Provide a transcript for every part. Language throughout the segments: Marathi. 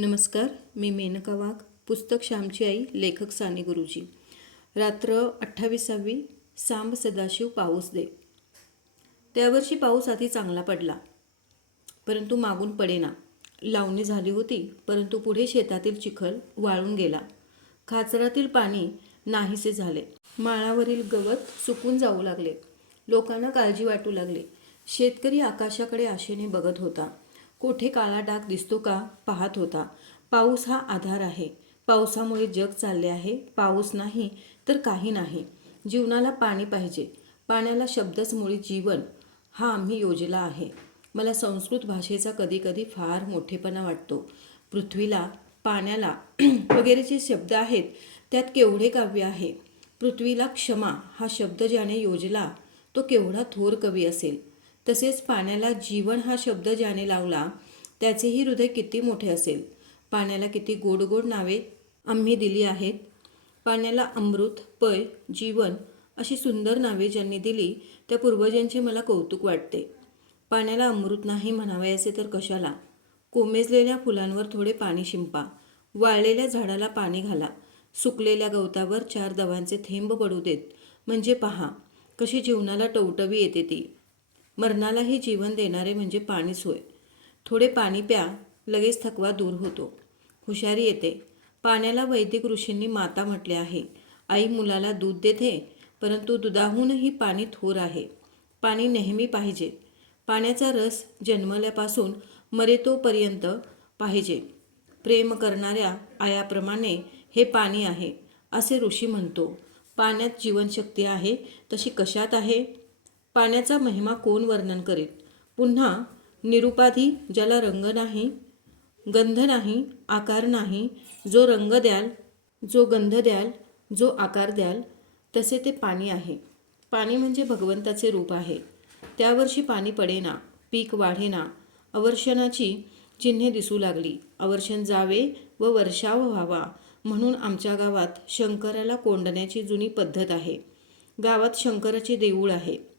नमस्कार मी मेनका वाघ पुस्तक श्यामची आई लेखक साने गुरुजी. रात्र अठ्ठावीसावी सांब सदाशिव पाऊस दे. त्यावर्षी पाऊस आधी चांगला पडला. परंतु मागून पडेना. लावणी झाली होती परंतु पुढे शेतातील चिखल वाळून गेला. खाचरातील पाणी नाहीसे झाले. माळावरील गवत सुकून जाऊ लागले. लोकांना काळजी वाटू लागली. शेतकरी आकाशाकडे आशेने बघत होता. कोठे काळा डाग दिसतो का पाहत होता. पाऊस हा आधार आहे. पावसामुळे जग चालले आहे. पाऊस नाही तर काही नाही. जीवनाला पाणी पाहिजे. पाण्याला शब्दच मुळे जीवन हा आम्ही योजला आहे. मला संस्कृत भाषेचा कधीकधी फार मोठेपणा वाटतो. पृथ्वीला पाण्याला वगैरे जे शब्द आहेत त्यात केवढे काव्य आहे. पृथ्वीला क्षमा हा शब्द ज्याने योजला तो केवढा थोर कवी असेल. तसेच पाण्याला जीवन हा शब्द ज्याने लावला त्याचेही हृदय किती मोठे असेल. पाण्याला किती गोड गोड नावे आम्ही दिली आहेत. पाण्याला अमृत पय जीवन अशी सुंदर नावे ज्यांनी दिली त्या पूर्वजांचे मला कौतुक वाटते. पाण्याला अमृत नाही म्हणावयाचे तर कशाला? कोमेजलेल्या फुलांवर थोडे पाणी शिंपा. वाळलेल्या झाडाला पाणी घाला. सुकलेल्या गवतावर चार दवांचे थेंब पडू देत. म्हणजे पहा कशी जीवनाला टवटवी येते ती. मरणालाही जीवन देणारे म्हणजे पाणीच होय थोडे पाणी प्या लगेच थकवा दूर होतो. हुशारी येते. पाण्याला वैदिक ऋषींनी माता म्हटले आहे. आई मुलाला दूध देते परंतु दुधाहूनही पाणी थोर आहे. पाणी नेहमी पाहिजे. पाण्याचा रस जन्मल्यापासून मरेतोपर्यंत पाहिजे. प्रेम करणाऱ्या आयाप्रमाणे हे पाणी आहे असे ऋषी म्हणतो. पाण्यात जीवनशक्ती आहे तशी कशात आहे? पाण्याचा महिमा कोण वर्णन करेल? पुन्हा निरुपाधी ज्याला रंग नाही गंध नाही आकार नाही जो रंग द्याल जो गंध द्याल जो आकार द्याल तसे ते पाणी आहे. पाणी म्हणजे भगवंताचे रूप आहे. त्यावर्षी पाणी पडेना पीक वाढेना अवर्षणाची चिन्हे दिसू लागली. अवर्षण जावे व वर्षाव व्हावा म्हणून आमच्या गावात शंकराला कोंडण्याची जुनी पद्धत आहे. गावात शंकराचे देऊळ आहे.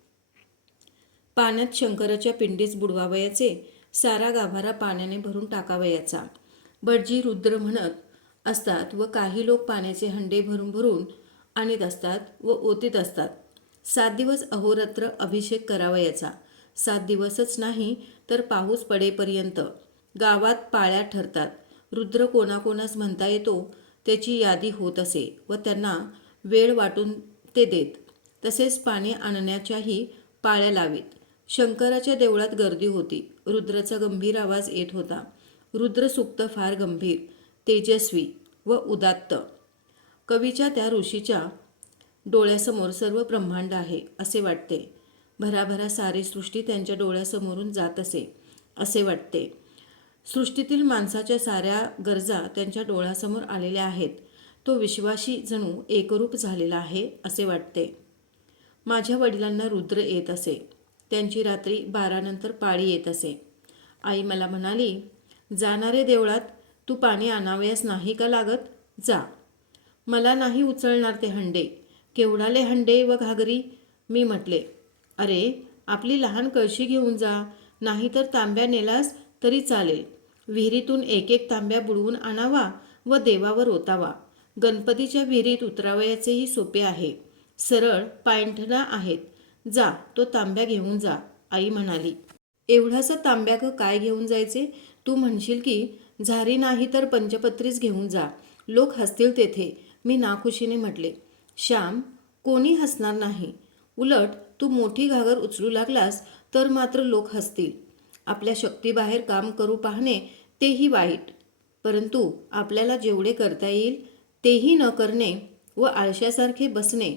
पाण्यात शंकराच्या पिंडीस बुडवावयाचे सारा गाभारा पाण्याने भरून टाकावयाचा. भटजी रुद्र म्हणत असतात व काही लोक पाण्याचे हंडे भरून भरून आणीत असतात व ओतीत असतात. सात दिवस अहोरात्र अभिषेक करावयाचा. सात दिवसच नाही तर पाऊस पडेपर्यंत. गावात पाळ्या ठरतात. रुद्र कोणाकोणास म्हणता येतो त्याची यादी होत असे व त्यांना वेळ वाटून ते देत. तसेच पाणी आणण्याच्याही पाळ्या लावीत. शंकराच्या देवळात गर्दी होती. रुद्राचा गंभीर आवाज येत होता. रुद्र सुक्त फार गंभीर तेजस्वी व उदात्त. कवीच्या त्या ऋषीच्या डोळ्यासमोर सर्व ब्रह्मांड आहे असे वाटते. भराभरा सारी सृष्टी त्यांच्या डोळ्यासमोरून जात असे असे वाटते. सृष्टीतील माणसाच्या साऱ्या गरजा त्यांच्या डोळ्यासमोर आलेल्या आहेत. तो विश्वाशी जणू एकरूप झालेला आहे असे वाटते. माझ्या वडिलांना रुद्र येत असे. त्यांची रात्री बारानंतर पाळी येत असे. आई मला म्हणाली जाणारे देवळात तू पाणी आणावयास नाही का लागत? जा. मला नाही उचलणार ते हंडे. केवढाले हंडे व घागरी? मी म्हटले अरे आपली लहान कळशी घेऊन जा. नाहीतर तांब्या नेलास तरी चालेल. विहिरीतून एक एक तांब्या बुडवून आणावा व देवावर ओतावा. गणपतीच्या विहिरीत उतरावयाचेही सोपे आहे. सरळ पायंठणा आहेत. जा तो तांब्या घेऊन जा आई म्हणाली. एवढासा तांब्या ग काय घेऊन जायचे? तू म्हणशील की झारी नाही तर पंचपत्रीच घेऊन जा. लोक हसतील तेथे. मी नाखुशीने म्हटले. श्याम कोणी हसणार नाही. उलट तू मोठी घागर उचलू लागलास तर मात्र लोक हसतील. आपल्या शक्तीबाहेर काम करू पाहणे तेही वाईट. परंतु आपल्याला जेवढे करता येईल तेही न करणे व आळशासारखे बसणे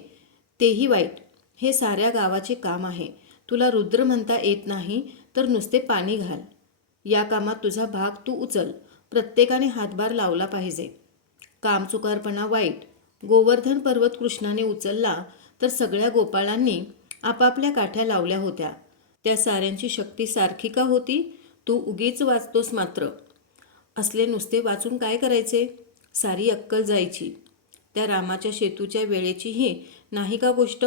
तेही वाईट. हे साऱ्या गावाचे काम आहे. तुला रुद्र म्हणता येत नाही तर नुसते पाणी घाल. या कामात तुझा भाग तू उचल. प्रत्येकाने हातभार लावला पाहिजे. कामचुकारपणा वाईट. गोवर्धन पर्वत कृष्णाने उचलला तर सगळ्या गोपाळांनी आपापल्या काठ्या लावल्या होत्या. त्या साऱ्यांची शक्ती सारखी का होती? तू उगीच वाचतोस मात्र. असले नुसते वाचून काय करायचे? सारी अक्कल जायची. त्या रामाच्या शेतूच्या वेळेचीही नाही का गोष्ट?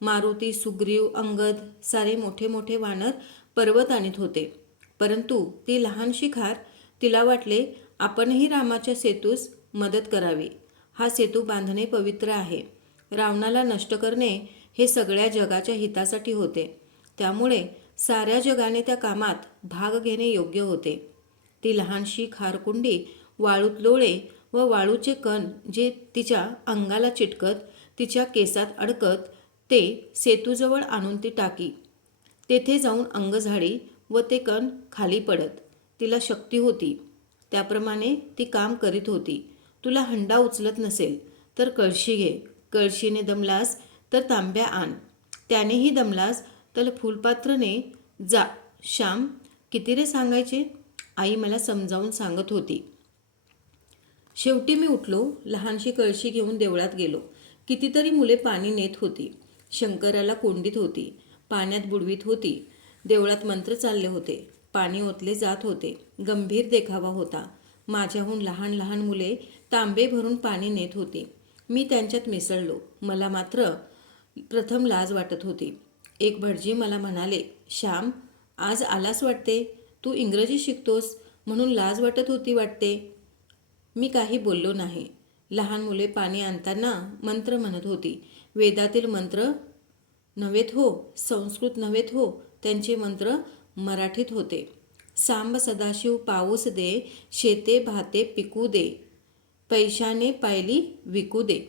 मारुती सुग्रीव अंगद सारे मोठे मोठे वानर पर्वत आणीत होते. परंतु ती लहानशी खार तिला वाटले आपणही रामाच्या सेतूस मदत करावी. हा सेतू बांधणे पवित्र आहे. रावणाला नष्ट करणे हे सगळ्या जगाच्या हितासाठी होते. त्यामुळे साऱ्या जगाने त्या कामात भाग घेणे योग्य होते. ती लहानशी खारकुंडी वाळूत लोळे व वाळूचे कण जे तिच्या अंगाला चिटकत तिच्या केसात अडकत ते सेतूजवळ आणून ती टाकी. तेथे जाऊन अंग झाडी व ते कण खाली पडत. तिला शक्ती होती. त्याप्रमाणे ती काम करीत होती. तुला हंडा उचलत नसेल तर कळशी घे. कळशीने दमलास तर तांब्या आण. त्यानेही दमलास तर फुलपात्रने जा. श्याम किती रे सांगायचे? आई मला समजावून सांगत होती. शेवटी मी उठलो लहानशी कळशी घेऊन देवळात गेलो. कितीतरी मुले पाणी नेत होती. शंकराला कोंडीत होती. पाण्यात बुडवीत होती. देवळात मंत्र चालले होते. पाणी ओतले जात होते. गंभीर देखावा होता. माझ्याहून लहान लहान मुले तांबे भरून पाणी नेत होती. मी त्यांच्यात मिसळलो. मला मात्र प्रथम लाज वाटत होती. एक भटजी मला म्हणाले श्याम आज आलास वाटते? तू इंग्रजी शिकतोस म्हणून लाज वाटत होती वाटते? मी काही बोललो नाही. लहान मुले पाणी आणताना मंत्र म्हणत होती. वेदातील मंत्र नव्हेत हो संस्कृत नव्हेत हो त्यांचे मंत्र मराठीत होते. सांब सदाशिव पाऊस दे शेते भाते पिकू दे पैशाने पायली विकू दे.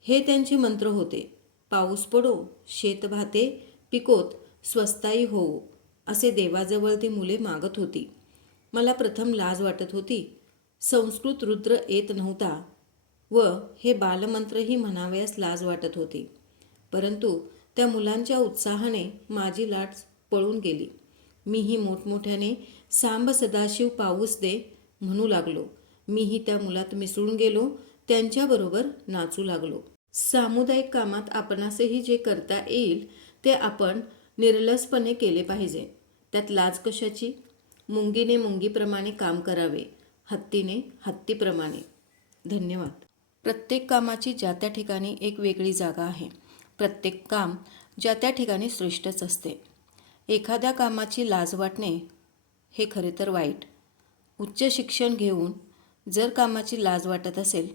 हे त्यांचे मंत्र होते. पाऊस पडो शेत भाते पिकोत स्वस्ताई होऊ असे देवाजवळ ती मुले मागत होती. मला प्रथम लाज वाटत होती. संस्कृत रुद्र येत नव्हता. व हे बालमंत्रही म्हणावयास लाज वाटत होती. परंतु त्या मुलांच्या उत्साहाने माझी लाट पळून गेली. मीही मोठमोठ्याने सांब सदाशिव पाऊस दे म्हणू लागलो. मीही त्या मुलात मिसळून गेलो. त्यांच्याबरोबर नाचू लागलो. सामुदायिक कामात आपणासही जे करता येईल ते आपण निर्लसपणे केले पाहिजे. त्यात लाज कशाची? मुंगीने मुंगीप्रमाणे काम करावे हत्तीने हत्तीप्रमाणे. धन्यवाद. प्रत्येक कामाची ज्या त्या ठिकाणी एक वेगळी जागा आहे. प्रत्येक काम ज्या त्या ठिकाणी श्रेष्ठच असते. एखाद्या कामाची लाज वाटणे हे खरे तर वाईट. उच्च शिक्षण घेऊन जर कामाची लाज वाटत असेल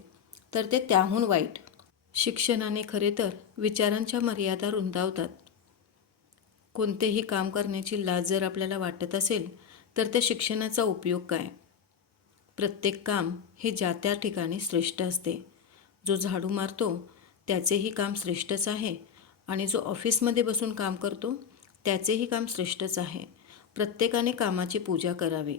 तर ते त्याहून वाईट. शिक्षणाने खरे तर विचारांच्या मर्यादा रुंदावतात. कोणतेही काम करण्याची लाज जर आपल्याला वाटत असेल तर त्या शिक्षणाचा उपयोग काय? प्रत्येक काम हे ज्या त्या ठिकाणी श्रेष्ठ असते. जो झाडू मारतो त्याचेही काम श्रेष्ठच आहे. आणि जो ऑफिसमध्ये बसून काम करतो त्याचेही काम श्रेष्ठच आहे. प्रत्येकाने कामाची पूजा करावी.